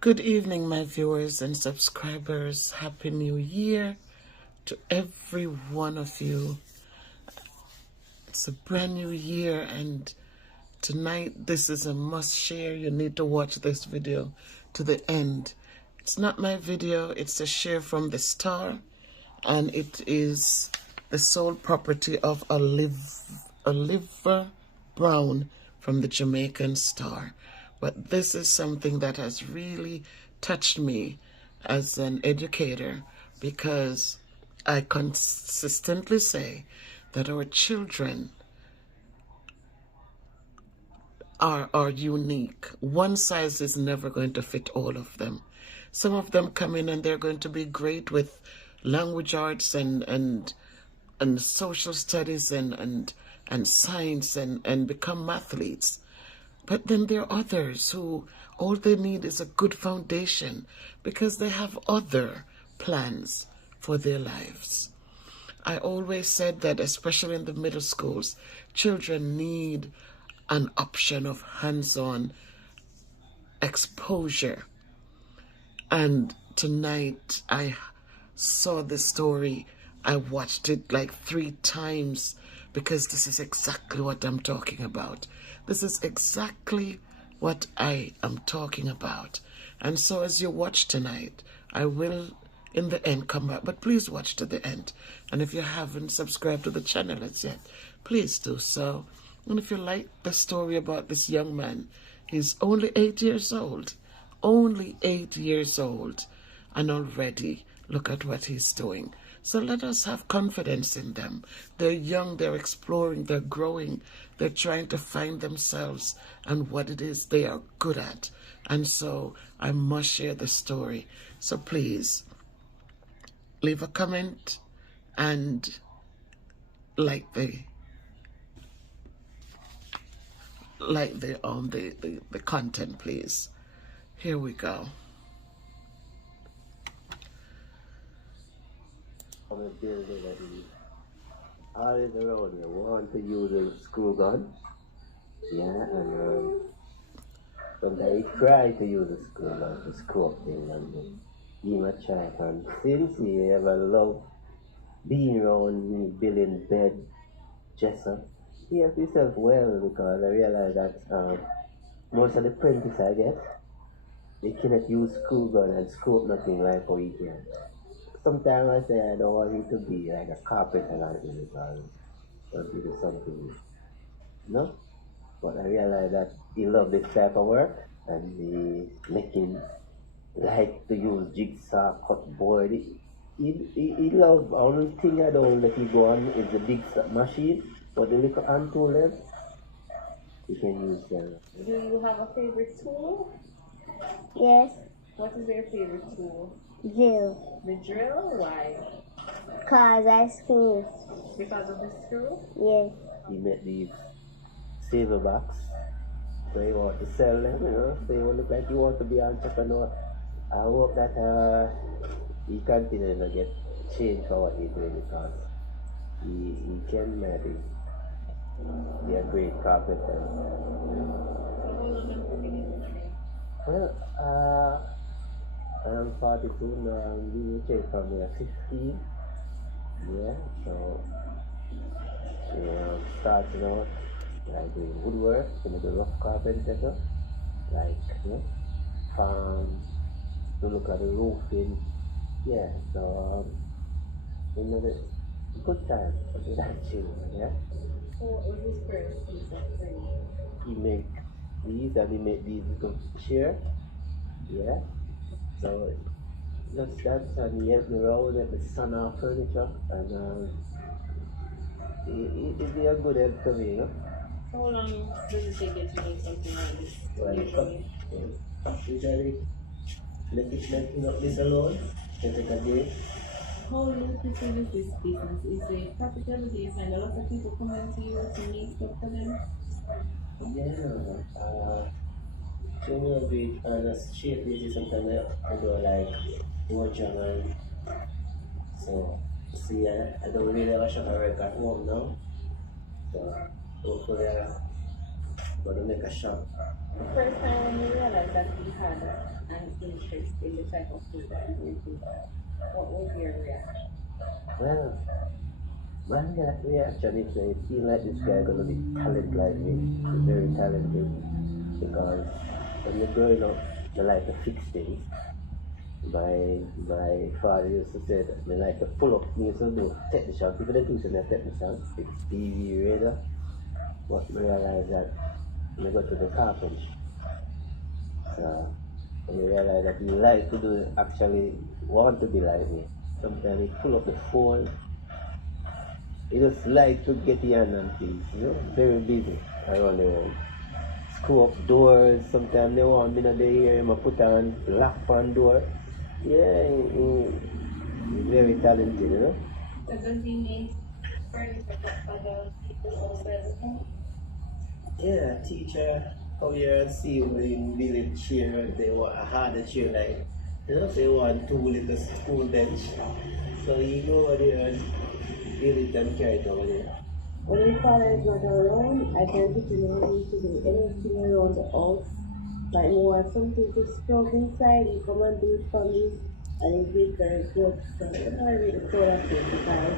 Good evening, my viewers and subscribers. Happy New Year to every one of you. It's a brand new year, and tonight this is a must share. You need to watch this video to the end. It's not my video, it's a share from the star, and it is the sole property of Oliver Brown from the Jamaican Star. But this is something that has really touched me as an educator, because I consistently say that our children are unique. One size is never going to fit all of them. Some of them come in and they're going to be great with language arts and social studies and science and become athletes. But then there are others who all they need is a good foundation because they have other plans for their lives. I always said that, especially in the middle schools, children need an option of hands-on exposure. And tonight I saw the story. I watched it like 3 times because this is exactly what I'm talking about. This is exactly what I am talking about. And so as you watch tonight, I will in the end come back, but please watch to the end. And if you haven't subscribed to the channel as yet, please do so. And if you like the story about this young man, he's only 8 years old. Only 8 years old. And already, look at what he's doing. So let us have confidence in them. They're young, they're exploring, they're growing. They're trying to find themselves and what it is they are good at. And so I must share the story. So please, leave a comment and like the content, please. Here we go. I'm a builder that is always around here. Want to use a screw gun. Yeah, and sometimes he try to use a screw gun to screw up things and give him a try. And since he ever loved being around me, building bed, dresser, he has himself well, because I realize that most of the apprentices I get, they cannot use screw gun and screw up nothing like how he can. Sometimes I say I don't want him to be like a carpenter like me, because I'll do something, no? But I realize that he loves this type of work, and he making like to use jigsaw, cut board. He loves. Only thing I don't let he go on is the big machine, but the little hand tool left, he can use them. Do you have a favorite tool? Yes, What is your favorite tool? drill. The drill? Why? Cause I screw. Because of the screw? Yes. He made these silver box, so he want to sell them, you know. So he look like he want to be an entrepreneur. I hope that he continue to get change for what he's doing, because he can maybe be a great carpenter. Well, I'm 42 now. I'm really changed from there 15. Yeah, so starting out like doing woodwork, the rough carpenter, like farm, to look at the roofing. Yeah, so the good time with that children, yeah. So what was his first piece of frame? He make these, and he make these little chair, yeah. So just that, and he helped me around with the sun off furniture, and it'd be a good help to me, you know. How long does it take you to make something like this? Well, usually, let it not this alone, can take a day. How lucrative is this business? Is it profitable? Do you find a lot of people coming to you to make stuff for them? Yeah, so we'll be on a street visit sometimes. I go like watch and so see. I don't really have a shop I work at home now, so hopefully I'm gonna make a shop. The first time when you realized that he had an interest in the type of food that he eating, what was your reaction? Well, my reaction is it seems like this guy gonna be talented like me, very talented, because when you're growing up, I like to fix things. My father used to say that I like to pull up, me used to do technician, people that do say they're technician, fix TV, radio, but I realized that when I go to the carpenter, so when you realize that you like to do actually want to be like me, sometimes you pull up the phone. You just like to get the hand on things, very busy around the world. Screw up doors, sometimes they want me in the ear, I put on lock on door. Yeah, he's very talented, So does he need furniture for the people outside the home? Yeah, teacher come here and see when you build a chair and they want a harder chair like, so they want two little school bench. So you go over there and build it and carry it over there. When my father is not around, I can sit in the room to do anything around the house. Like more something to scrub inside, he come and do it for me, and he's been very good. So I'm really proud of him because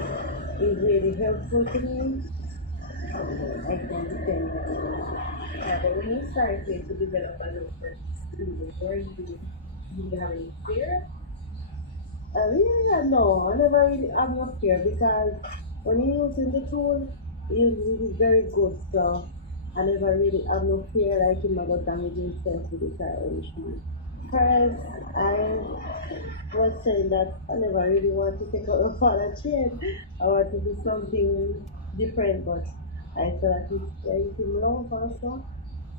he's really helpful to me. I can depend on him. But when you started to develop as a student, do you have any fear? I really don't know. I never really have no fear because when you're using the tool, it's very good. So I never really have no fear like him about damaging himself with it or anything. Because I was saying that I never really want to take out my father's chain. I want to do something different, but I feel like it's him love also.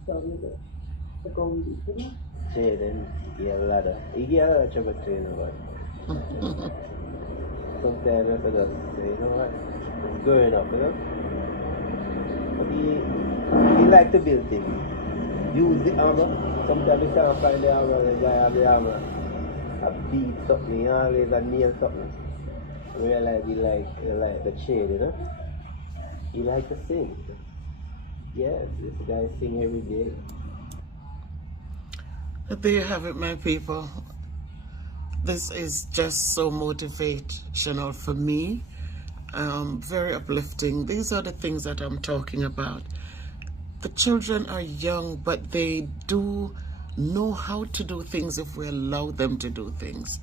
So we just go with it, you know? Say then, he get a lot of trouble to but sometimes I have to just say, you know what, I'm growing up, But he like to build things. Use the hammer. Sometimes you can't find the hammer, the guy have the hammer. I beat something, he always a nail something. I realize he like the shade, He like to sing. Yes, this guy sing every day. There you have it, my people. This is just so motivational for me. Very uplifting. These are the things that I'm talking about. The children are young, but they do know how to do things if we allow them to do things.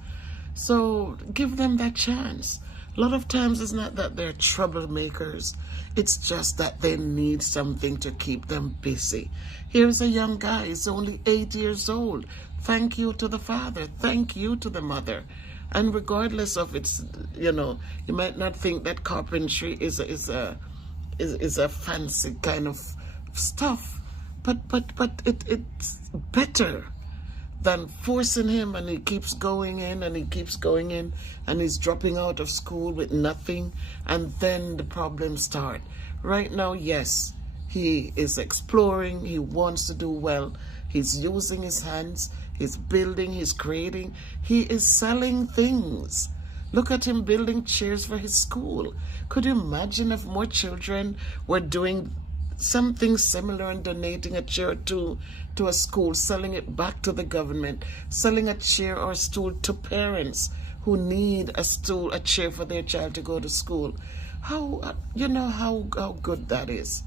So give them that chance. A lot of times it's not that they're troublemakers. It's just that they need something to keep them busy. Here's a young guy. He's only 8 years old. Thank you to the father. Thank you to the mother. And regardless of its, you might not think that carpentry is a fancy kind of stuff, but it's better than forcing him, and he keeps going in and he keeps going in and he's dropping out of school with nothing, and then the problems start. Right now, yes, he is exploring, he wants to do well, he's using his hands, he's building, he's creating, he is selling things. Look at him building chairs for his school. Could you imagine if more children were doing something similar and donating a chair to a school, selling it back to the government, selling a chair or stool to parents who need a chair for their child to go to school? How good that is.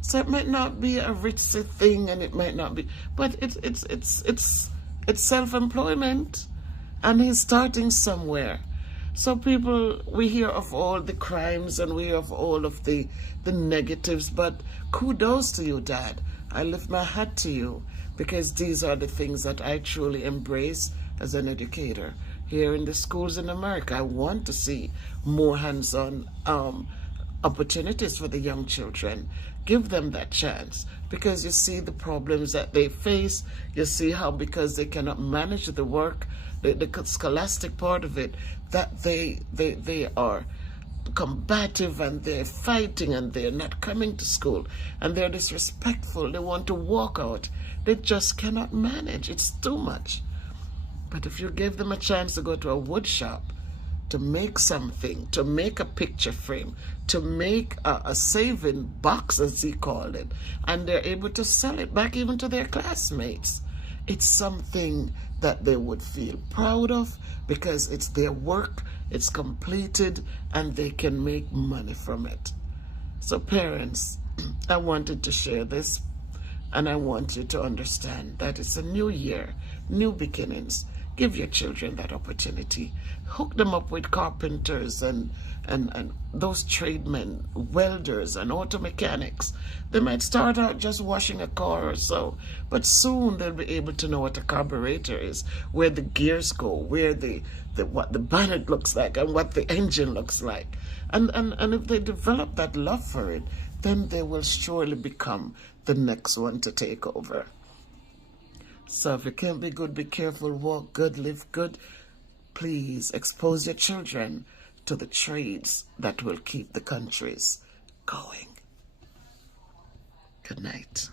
So it might not be a ritzy thing, and it might not be, but it's self-employment, and he's starting somewhere. So people, we hear of all the crimes and we hear of all of the negatives, but kudos to you, Dad. I lift my hat to you, because these are the things that I truly embrace as an educator. Here in the schools in America, I want to see more hands-on opportunities for the young children. Give them that chance, because you see the problems that they face. You see how, because they cannot manage the work, the scholastic part of it, that they are combative and they're fighting and they're not coming to school and they're disrespectful. They want to walk out. They just cannot manage. It's too much. But if you give them a chance to go to a wood shop, to make something, to make a picture frame, to make a saving box, as he called it, and they're able to sell it back even to their classmates, it's something that they would feel proud of because it's their work, it's completed, and they can make money from it. So parents, I wanted to share this, and I want you to understand that it's a new year, new beginnings. Give your children that opportunity. Hook them up with carpenters and those tradesmen, welders and auto mechanics. They might start out just washing a car or so, but soon they'll be able to know what a carburetor is, where the gears go, where what the bonnet looks like and what the engine looks like. And if they develop that love for it, then they will surely become the next one to take over. So if you can't be good, be careful, walk good, live good. Please expose your children to the trades that will keep the countries going. Good night.